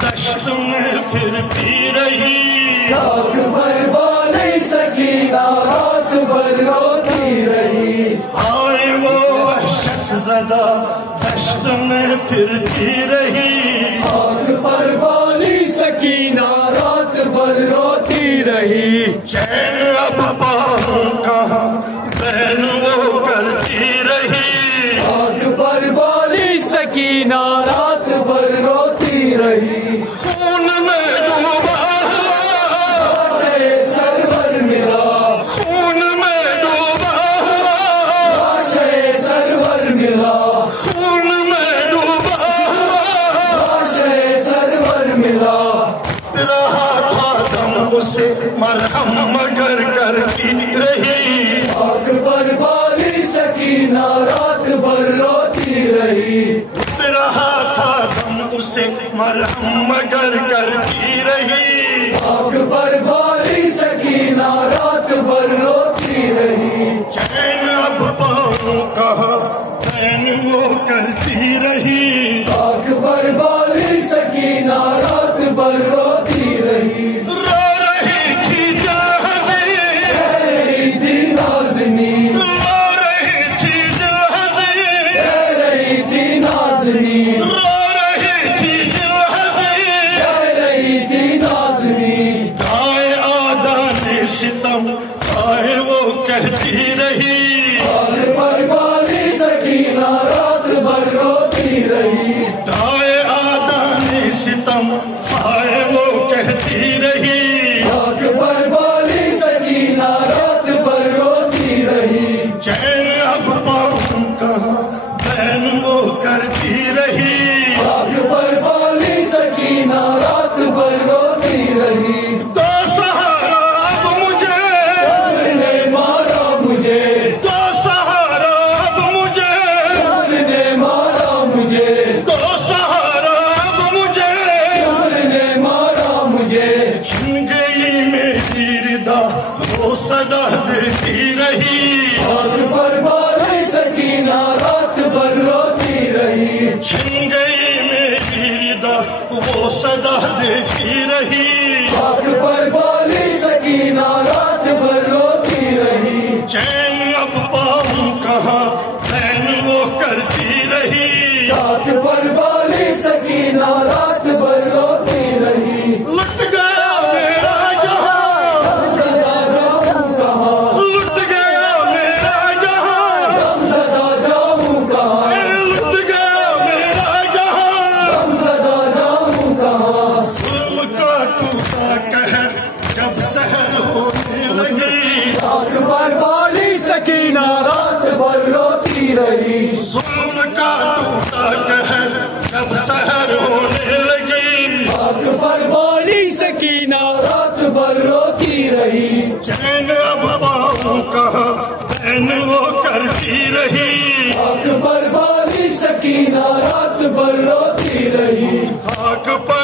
دشت میں پھرتی رہی، رات بھر بولی سکینہ رات بھر روتی رہی، آئے وہ وحشت زدہ دشت میں پھرتی رہی، آنکھ پر بولی سکینہ رات بھر روتی رہی، چین اب پاؤں کہاں بہن وہ کرتی رہی، آنکھ پر بولی سکینہ رات بھر روتی رہی، خون میں ڈوبا لاشے سرور ملا، خون میں ڈوبا لاشے سرور ملا، خون میں ڈوبا لاشے سرور ملا، رہا تھا دم اسے مرہم مگر کرتی رہی، آنکھ پر بولی سکینہ رات بھر روتی رہی، رہا تھا دم اسے مرہم مگر کرتی رہی، آنکھ پر بولی سکینہ رات بھر روتی رہی، چین اب پاؤں کہاں بہن وہ کرتی رہی، آنکھ پر بولی سکینہ رات بھر روتی رہی، رو رہی تھی جہازی، کہہ رہی تھی نازنی، رو رہی تھی جہازی، کہہ رہی تھی نازنی، رو رہی تھی جہازی، کہہ رہی تھی نازنی، گائے آدان ستم گائے وہ کہتی رہی، آنکھ پر بولی سکینہ رات بھر روتی رہی، گائے آدان ستم گائے وہ کہتی رہی، آنکھ پر بولی سکینہ رات بھر روتی رہی، چین اب پاؤں کہاں بہن وہ کرتی رہی، آنکھ پر بولی سکینہ رات بھر روتی رہی، تو سہارا اب مجھے، چور نے مارا مجھے، تو سہارا اب مجھے، چور نے مارا مجھے، تو سہارا اب مجھے، چور نے مارا مجھے، چھن گئی میری ردا وہ صدا دیتی رہی، آنکھ پر بولی سکینہ رات بھر روتی رہی، چھن گئی میری وہ صدا دیتی رہی، خاک پر بولی سکینہ رات بھر روتی رہی، چین اب پاؤں کہاں بہن وہ کرتی رہی، خاک پر بولی سکینہ رات بھر روتی رہی، لٹ گیا میرا جہاں، غمزدہ جاؤں کہاں، لٹ گیا میرا جہاں، غمزدہ جاؤں کہاں، لٹ گیا میرا جہاں، غمزدہ جاؤں کہاں، ظلم کا ٹوٹا قہر جب سحر ہونے لگی، خاک پر بولی سکینہ رات بھر روتی رہی، ظلم کا ٹوٹا قہر جب سحر ہونے لگی، خاک پر بولی سکینہ رات بھر روتی رہی، چین اب پاؤں کہاں بہن وہ کرتی رہی، خاک پر بولی سکینہ رات بھر روتی رہی، خاک پر